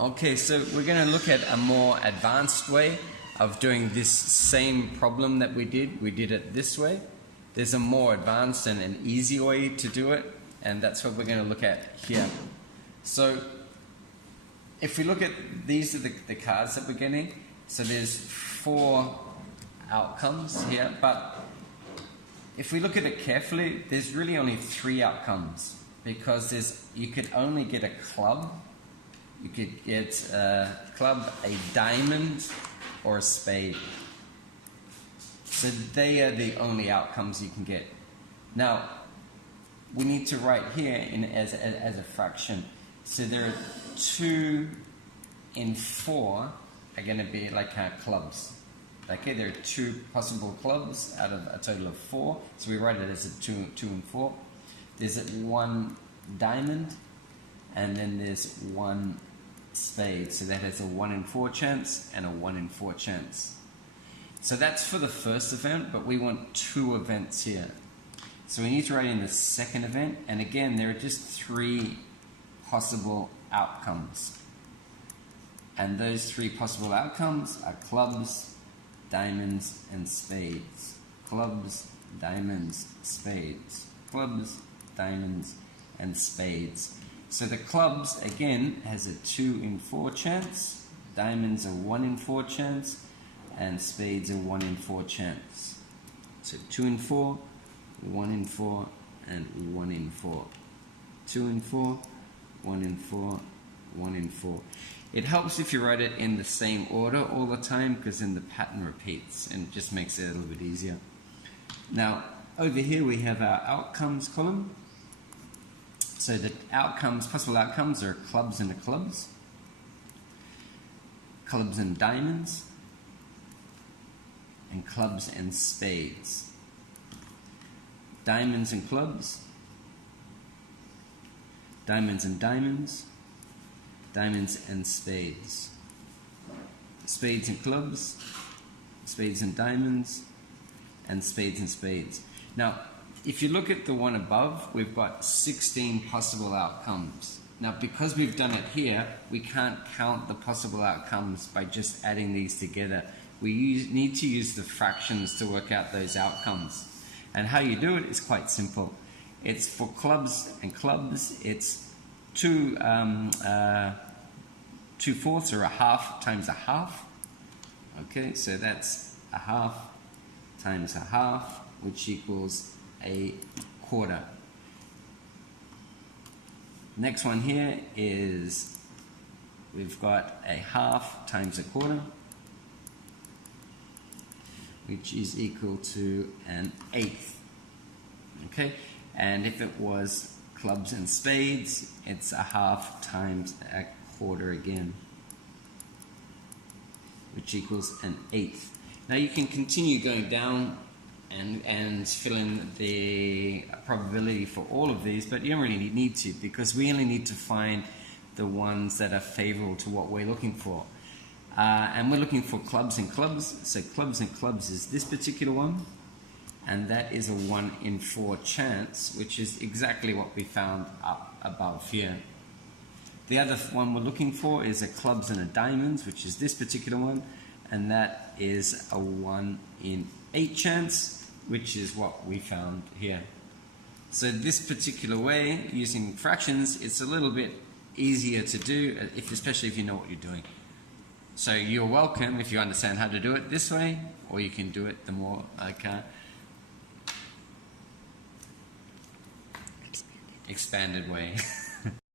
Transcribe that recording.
Okay, so we're going to look at a more advanced way of doing this same problem that we did. We did it this way. There's a more advanced and an easy way to do it, and that's what we're going to look at here. So if we look at these are the cards that we're getting. So there's 4 outcomes here, but if we look at it carefully, there's really only 3 outcomes, because you could only get a club. You could get a club, a diamond, or a spade. So they are the only outcomes you can get. Now, we need to write here as a fraction. So there are 2 in 4 are going to be like our clubs. Okay, there are 2 possible clubs out of a total of 4. So we write it as a 2 and 4. There's 1 diamond, and then there's 1 spade. So that has a 1 in 4 chance and a 1 in 4 chance. So that's for the first event, but we want 2 events here. So we need to write in the second event, and again, there are just 3 possible outcomes. And those 3 possible outcomes are clubs, diamonds, and spades. Clubs, diamonds, spades. Clubs, diamonds, and spades. So the clubs, again, has a 2 in 4 chance, diamonds a 1 in 4 chance, and spades a 1 in 4 chance. So 2 in 4, 1 in 4, and 1 in 4. 2 in 4, 1 in 4, 1 in 4. It helps if you write it in the same order all the time, because then the pattern repeats and it just makes it a little bit easier. Now, over here we have our outcomes column. So the outcomes, possible outcomes, are clubs and clubs, clubs and diamonds, and clubs and spades. Diamonds and clubs, diamonds and diamonds, diamonds and spades. Spades and clubs, spades and diamonds, and spades and spades. Now, if you look at the one above, we've got 16 possible outcomes. Now, because we've done it here, we can't count the possible outcomes by just adding these together. We need to use the fractions to work out those outcomes. And how you do it is quite simple. It's for clubs and clubs, it's 2 fourths or a half times a half. Okay, so that's a half times a half, which equals a quarter. Next one here is we've got a half times a quarter, which is equal to an eighth. Okay, and if it was clubs and spades, it's a half times a quarter again, which equals an eighth. Now you can continue going down and fill in the probability for all of these, but you don't really need to, because we only need to find the ones that are favorable to what we're looking for. And we're looking for clubs and clubs, so clubs and clubs is this particular one, and that is a 1 in 4 chance, which is exactly what we found up above here. The other one we're looking for is a clubs and a diamonds, which is this particular one, and that is a 1 in 8 chance, which is what we found here. So this particular way, using fractions, it's a little bit easier to do, especially if you know what you're doing. So you're welcome if you understand how to do it this way, or you can do it the more like expanded way.